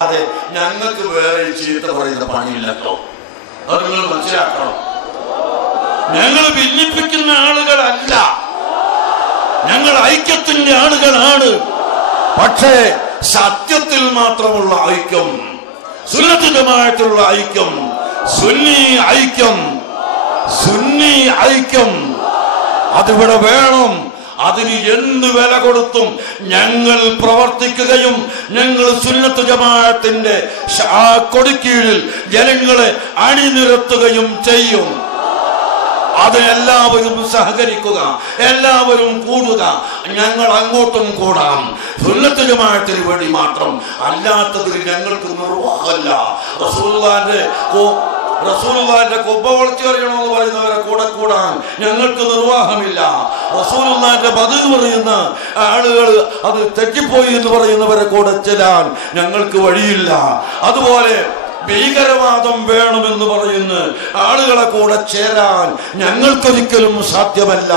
അതെ, ഞങ്ങൾക്ക് വേറെ ചീത്ത പറയുന്ന പണിയില്ലല്ലോ. അത് നിങ്ങൾ മനസ്സിലാക്കണം. ഞങ്ങൾ ഭിന്നിപ്പിക്കുന്ന ആളുകളല്ല, ഞങ്ങൾ ഐക്യത്തിന്റെ ആളുകളാണ്. പക്ഷേ സത്യത്തിൽ മാത്രമുള്ള ഐക്യം, സുന്നത്ത് ജമാഅത്തുള്ള ഐക്യം, സുന്നി ഐക്യം, സുന്നി ഐക്യം അതിവിടെ വേണം. അതിന് എന്ത് വില കൊടുത്തും ഞങ്ങൾ പ്രവർത്തിക്കുകയും ഞങ്ങൾ സുന്നത്ത് ജമാഅത്തിന്റെ കൊടിക്കീഴിൽ ജനങ്ങളെ അണിനിരത്തുകയും ചെയ്യും. അതിനെല്ലാവരും സഹകരിക്കുക, എല്ലാവരും കൂടുക. ഞങ്ങൾ അങ്ങോട്ടും കൂടാം, സുന്നത്ത് ജമാഅത്തിന് വേണ്ടി മാത്രം. അല്ലാത്തതിൽ ഞങ്ങൾക്ക് നിർവാഹമല്ല. റസൂലുള്ളാഹിന്റെ കൊമ്പ വളർത്തി അറിയണമെന്ന് പറയുന്നവരെ കൂടെ കൂടാൻ ഞങ്ങൾക്ക് നിർവാഹമില്ല. റസൂലുള്ളാഹിന്റെ ബദൽ പറയുന്ന ആളുകൾ അത് തെറ്റിപ്പോയി എന്ന് പറയുന്നവരെ കൂടെ ചെല്ലാൻ ഞങ്ങൾക്ക് വഴിയില്ല. അതുപോലെ ഭീകരവാദം വേണമെന്ന് പറയുന്ന ആളുകളെ കൂടെ ചേരാൻ ഞങ്ങൾക്കൊരിക്കലും സാധ്യമല്ല.